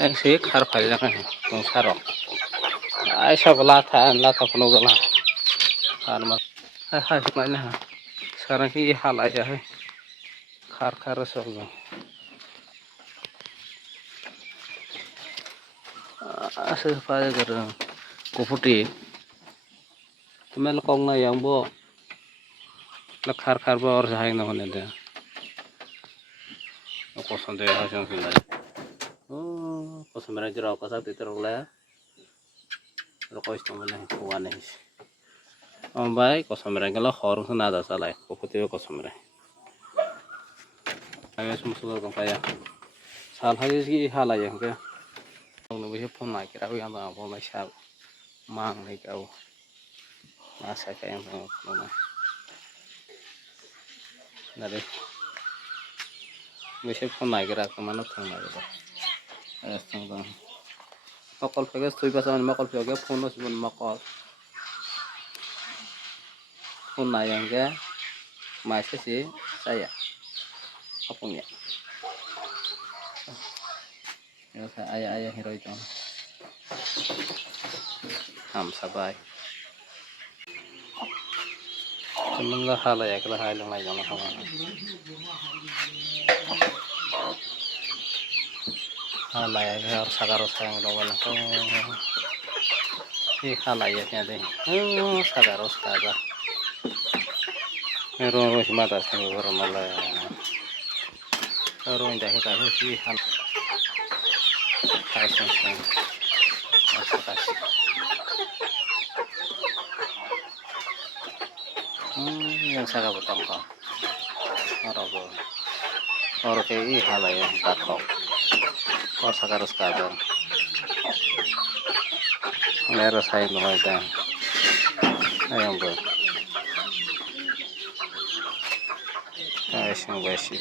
sih khar phai ra kan tong saro ai sa la tha phono gala khar ma ha mai na sarang ki hala ya hai khar so ga asa pa gar ko phuti tumel kong na yang bo la khar bo or jai na hone de ko sonde ha jang lai ko samara jira ko sa titor la ro ko istong na ko ane bai ko samara gala khor na da salai ko phuti ko samara ai sum su ko pa ya sal ha ji hala ya ke ong no bi phone na kira wi anda bo mai sa mang nei ka na sa ka yang no na na de bi phone na kira ka mano thang na ba es thang da makol pege sui pa sa makol pege phone no sibon makol phone na yang ke mai se si saya apung ya yo sa aya hero itu ham sabai temen la hala ya kala hai long lai jong ha hala ya har sagaro sayang lo wala ko hala ya nya de sagaro saga ero ro mata sang gor mala ero inda he ka si hal kai sang sang asakas yang saga botong ko oro ke hala ya ta ko or sagaro saga nero sai lo da ayam bo ai sang basi